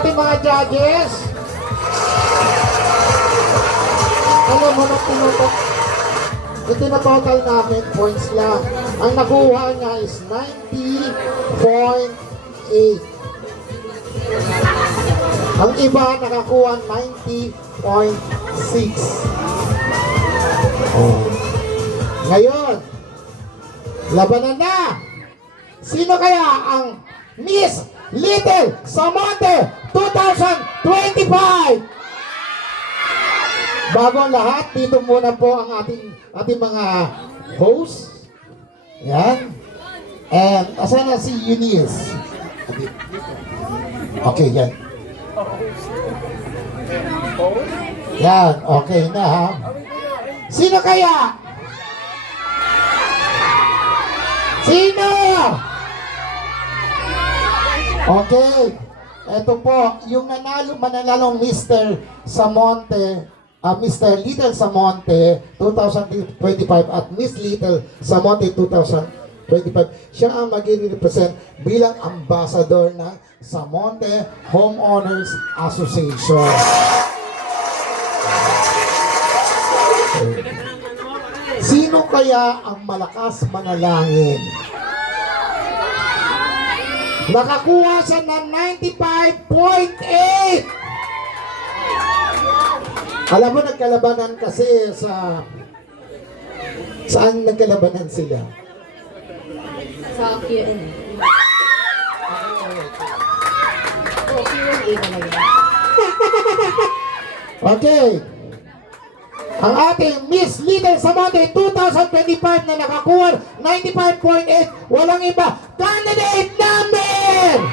ating mga judges. Alam mo na ito na total namin points lang. Ang nakuha niya is 90.8. Ang iba nakakuha 90.6. Oh. Ngayon, labanan na. Sino kaya ang Miss Little Samonte 2025? Bago ang lahat, dito muna po ang ating mga host. Yan. And asan na si Eunice? Okay, yan. Yan, okay na ha. Sino kaya? Sino? Okay. Ito po, yung mananalong Mr. Samonte, Mr. Little Samonte 2025 at Miss Little Samonte 2025. Siya ang mag-represent bilang ambassador ng Samonte Homeowners Association. Sino kaya ang malakas manalangin? Nakakuha siya ng 95.8. Alam mo, nagkalabanan kasi saan nagkalabanan sila? Sa Q&A. Oh, Q&A talaga. Okay. Ang ating Miss Little Samonte 2025 na nakakuha 95.8, walang iba, candidate namin!